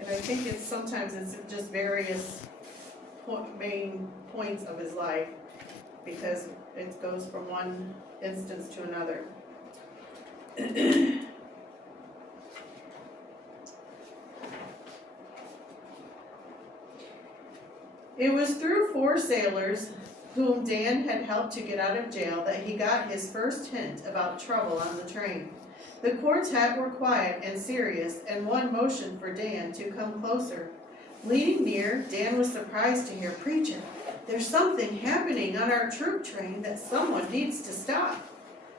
And I think sometimes it's just various main points of his life, because it goes from one instance to another. It was through 4 sailors whom Dan had helped to get out of jail that he got his first hint about trouble on the train. The quartet were quiet and serious, and one motioned for Dan to come closer. Leaning near, Dan was surprised to hear, "Preacher, there's something happening on our troop train that someone needs to stop."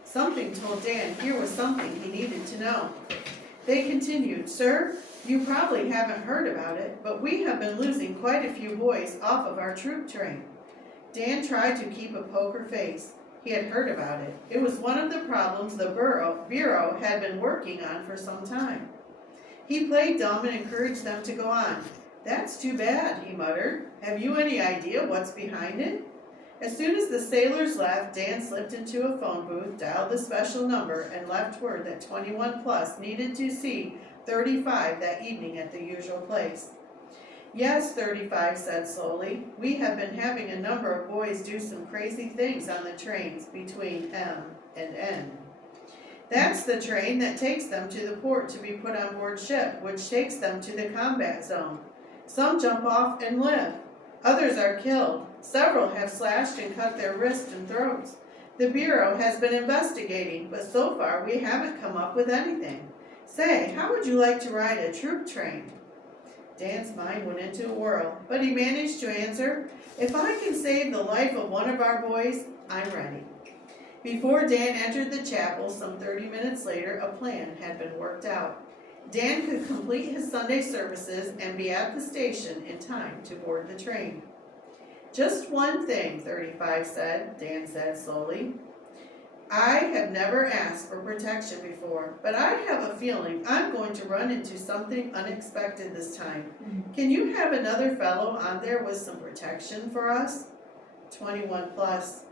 Something told Dan here was something he needed to know. They continued, "Sir, you probably haven't heard about it, but we have been losing quite a few boys off of our troop train." Dan tried to keep a poker face. He had heard about it. It was one of the problems the Bureau had been working on for some time. He played dumb and encouraged them to go on. "That's too bad," he muttered. "Have you any idea what's behind it?" As soon as the sailors left, Dan slipped into a phone booth, dialed the special number, and left word that 21 Plus needed to see 35 that evening at the usual place. "Yes," 35 said slowly. "We have been having a number of boys do some crazy things on the trains between M and N. That's the train that takes them to the port to be put on board ship, which takes them to the combat zone. Some jump off and live. Others are killed. Several have slashed and cut their wrists and throats. The Bureau has been investigating, but so far we haven't come up with anything. Say, how would you like to ride a troop train?" Dan's mind went into a whirl, but he managed to answer, "If I can save the life of one of our boys, I'm ready." Before Dan entered the chapel some 30 minutes later, a plan had been worked out. Dan could complete his Sunday services and be at the station in time to board the train. "Just one thing," 35 said, Dan said slowly. "I have never asked for protection before, but I have a feeling I'm going to run into something unexpected this time. Can you have another fellow on there with some protection for us?" 21 Plus.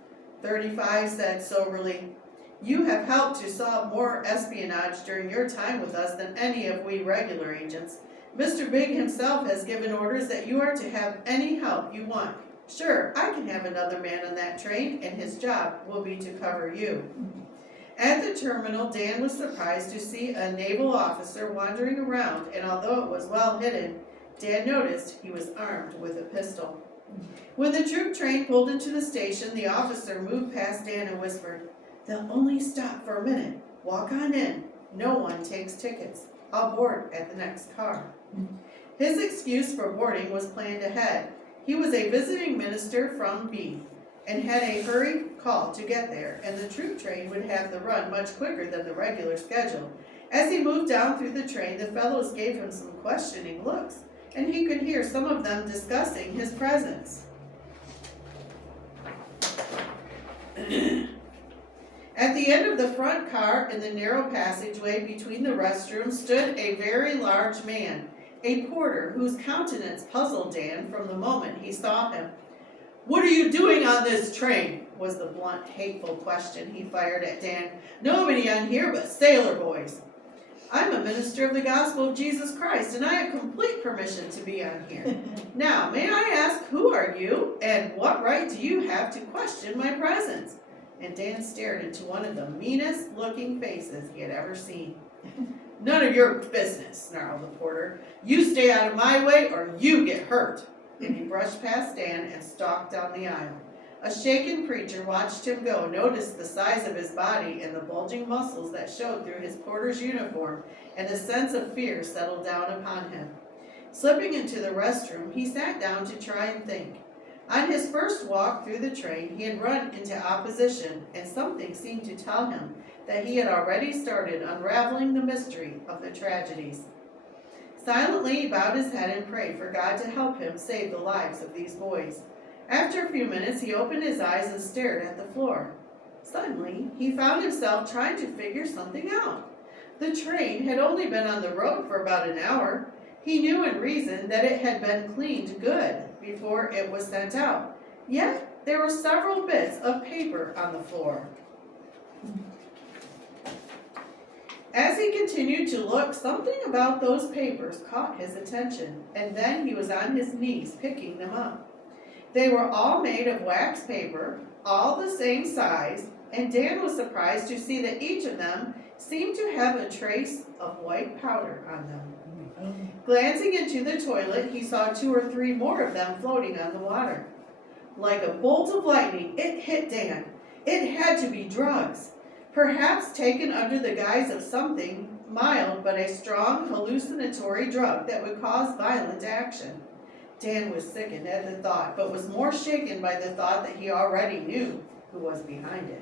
35 said soberly, "You have helped to solve more espionage during your time with us than any of we regular agents. Mr. Big himself has given orders that you are to have any help you want. Sure, I can have another man on that train, and his job will be to cover you." At the terminal, Dan was surprised to see a naval officer wandering around, and although it was well hidden, Dan noticed he was armed with a pistol. When the troop train pulled into the station, the officer moved past Dan and whispered, "They'll only stop for a minute. Walk on in. No one takes tickets. I'll board at the next car." His excuse for boarding was planned ahead. He was a visiting minister from B and had a hurried call to get there, and the troop train would have the run much quicker than the regular schedule. As he moved down through the train, the fellows gave him some questioning looks, and he could hear some of them discussing his presence. At the end of the front car in the narrow passageway between the restrooms stood a very large man, a porter whose countenance puzzled Dan from the moment he saw him. "What are you doing on this train?" was the blunt, hateful question he fired at Dan. "Nobody on here but sailor boys." "I'm a minister of the gospel of Jesus Christ, and I have complete permission to be on here. Now, may I ask, who are you, and what right do you have to question my presence?" And Dan stared into one of the meanest looking faces he had ever seen. "None of your business," snarled the porter. "You stay out of my way or you get hurt." And he brushed past Dan and stalked down the aisle. A shaken preacher watched him go, noticed the size of his body and the bulging muscles that showed through his porter's uniform, and a sense of fear settled down upon him. Slipping into the restroom, he sat down to try and think. On his first walk through the train, he had run into opposition, and something seemed to tell him that he had already started unraveling the mystery of the tragedies. Silently, he bowed his head and prayed for God to help him save the lives of these boys. After a few minutes, he opened his eyes and stared at the floor. Suddenly, he found himself trying to figure something out. The train had only been on the road for about an hour. He knew in reason that it had been cleaned good before it was sent out. Yet, there were several bits of paper on the floor. As he continued to look, something about those papers caught his attention, and then he was on his knees picking them up. They were all made of wax paper, all the same size, and Dan was surprised to see that each of them seemed to have a trace of white powder on them. Glancing into the toilet, he saw 2 or 3 more of them floating on the water. Like a bolt of lightning, it hit Dan. It had to be drugs. Perhaps taken under the guise of something mild but a strong hallucinatory drug that would cause violent action. Dan was sickened at the thought, but was more shaken by the thought that he already knew who was behind it.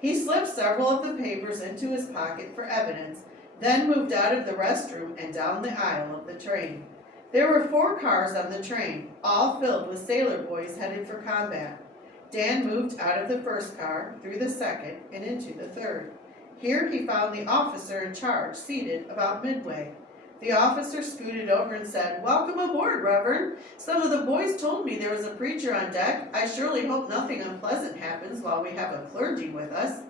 He slipped several of the papers into his pocket for evidence, then moved out of the restroom and down the aisle of the train. There were 4 cars on the train, all filled with sailor boys headed for combat. Dan moved out of the first car, through the second, and into the third. Here he found the officer in charge seated about midway. The officer scooted over and said, "Welcome aboard, Reverend. Some of the boys told me there was a preacher on deck. I surely hope nothing unpleasant happens while we have a clergy with us."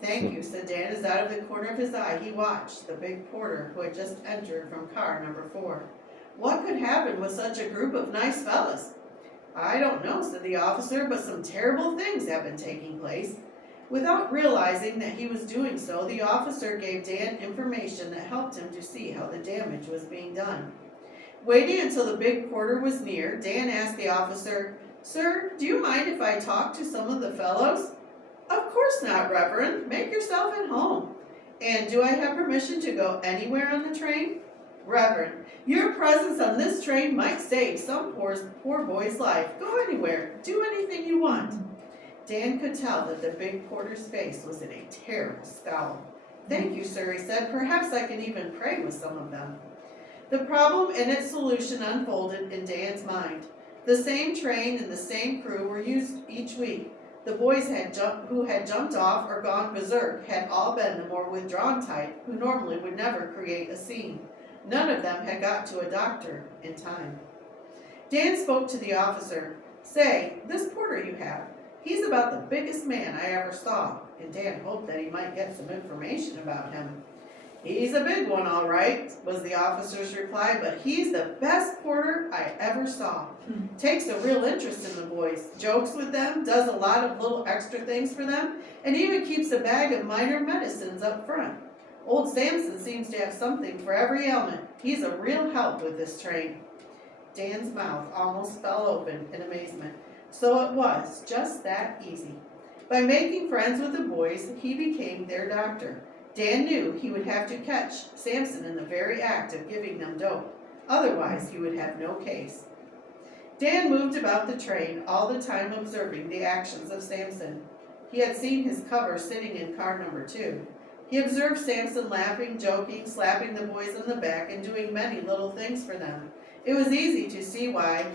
"Thank you," said Dan, as out of the corner of his eye he watched the big porter who had just entered from car number 4. "What could happen with such a group of nice fellas?" "I don't know," said the officer, "but some terrible things have been taking place." Without realizing that he was doing so, the officer gave Dan information that helped him to see how the damage was being done. Waiting until the big porter was near, Dan asked the officer, "Sir, do you mind if I talk to some of the fellows?" "Of course not, Reverend. Make yourself at home." "And do I have permission to go anywhere on the train?" "Reverend, your presence on this train might save some poor boy's life. Go anywhere. Do anything you want." Dan could tell that the big porter's face was in a terrible scowl. "Thank you, sir," he said. "Perhaps I can even pray with some of them." The problem and its solution unfolded in Dan's mind. The same train and the same crew were used each week. The boys who had jumped off or gone berserk had all been the more withdrawn type, who normally would never create a scene. None of them had got to a doctor in time. Dan spoke to the officer. "Say, this porter you have, he's about the biggest man I ever saw," and Dan hoped that he might get some information about him. "He's a big one, all right," was the officer's reply, "but he's the best porter I ever saw. Takes a real interest in the boys, jokes with them, does a lot of little extra things for them, and even keeps a bag of minor medicines up front. Old Samson seems to have something for every ailment. He's a real help with this train." Dan's mouth almost fell open in amazement. So it was just that easy. By making friends with the boys, he became their doctor. Dan knew he would have to catch Samson in the very act of giving them dope. Otherwise, he would have no case. Dan moved about the train, all the time observing the actions of Samson. He had seen his cover sitting in car number 2. He observed Samson laughing, joking, slapping the boys on the back, and doing many little things for them. It was easy to see why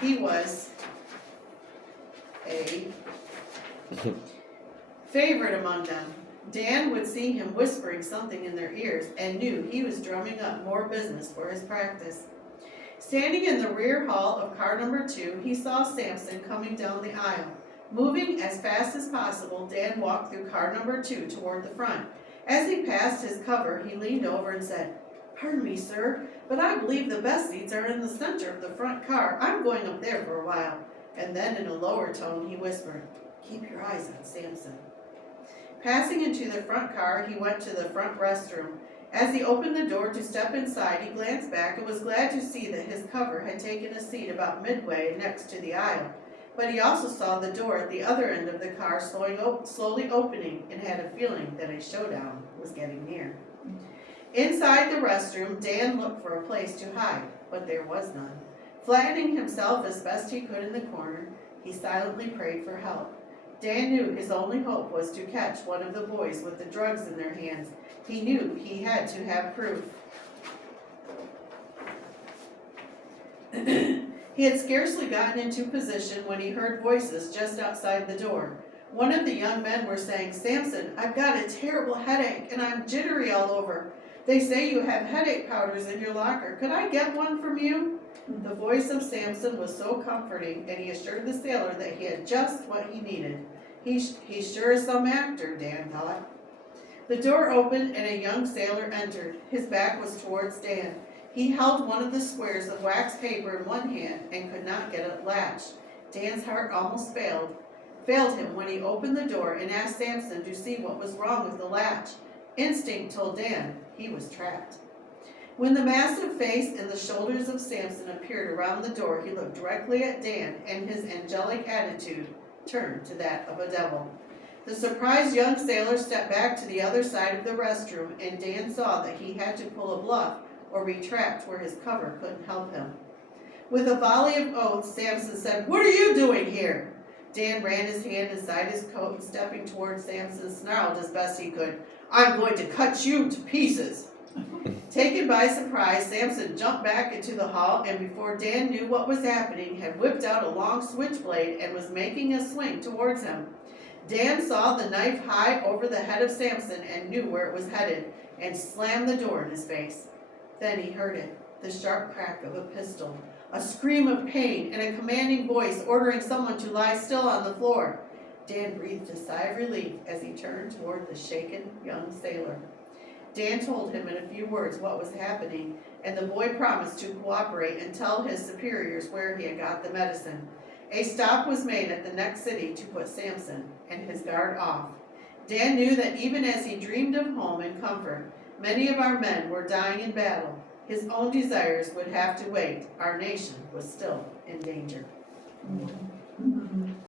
he was a favorite among them. Dan would see him whispering something in their ears and knew he was drumming up more business for his practice. Standing in the rear hall of car number 2, he saw Samson coming down the aisle. Moving as fast as possible, Dan walked through car number 2 toward the front. As he passed his cover, he leaned over and said, "Pardon me, sir, but I believe the best seats are in the center of the front car. I'm going up there for a while." And then in a lower tone, he whispered, "Keep your eyes on Samson." Passing into the front car, he went to the front restroom. As he opened the door to step inside, he glanced back and was glad to see that his cover had taken a seat about midway next to the aisle. But he also saw the door at the other end of the car slowly opening and had a feeling that a showdown was getting near. Inside the restroom, Dan looked for a place to hide, but there was none. Flattening himself as best he could in the corner, he silently prayed for help. Dan knew his only hope was to catch one of the boys with the drugs in their hands. He knew he had to have proof. He had scarcely gotten into position when he heard voices just outside the door. One of the young men were saying, "Samson, I've got a terrible headache and I'm jittery all over. They say you have headache powders in your locker. Could I get one from you?" The voice of Samson was so comforting, and he assured the sailor that he had just what he needed. He sure is some actor, Dan thought. The door opened and a young sailor entered. His back was towards Dan. He held one of the squares of wax paper in one hand and could not get it latched. Dan's heart almost failed him when he opened the door and asked Samson to see what was wrong with the latch. Instinct told Dan he was trapped. When the massive face and the shoulders of Samson appeared around the door, he looked directly at Dan, and his angelic attitude turned to that of a devil. The surprised young sailor stepped back to the other side of the restroom, and Dan saw that he had to pull a bluff or retract where his cover couldn't help him. With a volley of oaths, Samson said, "What are you doing here?" Dan ran his hand inside his coat and stepping towards Samson snarled as best he could, "I'm going to cut you to pieces." Taken by surprise, Samson jumped back into the hall and before Dan knew what was happening, had whipped out a long switchblade and was making a swing towards him. Dan saw the knife high over the head of Samson and knew where it was headed and slammed the door in his face. Then he heard it, the sharp crack of a pistol, a scream of pain, and a commanding voice ordering someone to lie still on the floor. Dan breathed a sigh of relief as he turned toward the shaken young sailor. Dan told him in a few words what was happening, and the boy promised to cooperate and tell his superiors where he had got the medicine. A stop was made at the next city to put Samson and his guard off. Dan knew that even as he dreamed of home and comfort, many of our men were dying in battle. His own desires would have to wait. Our nation was still in danger.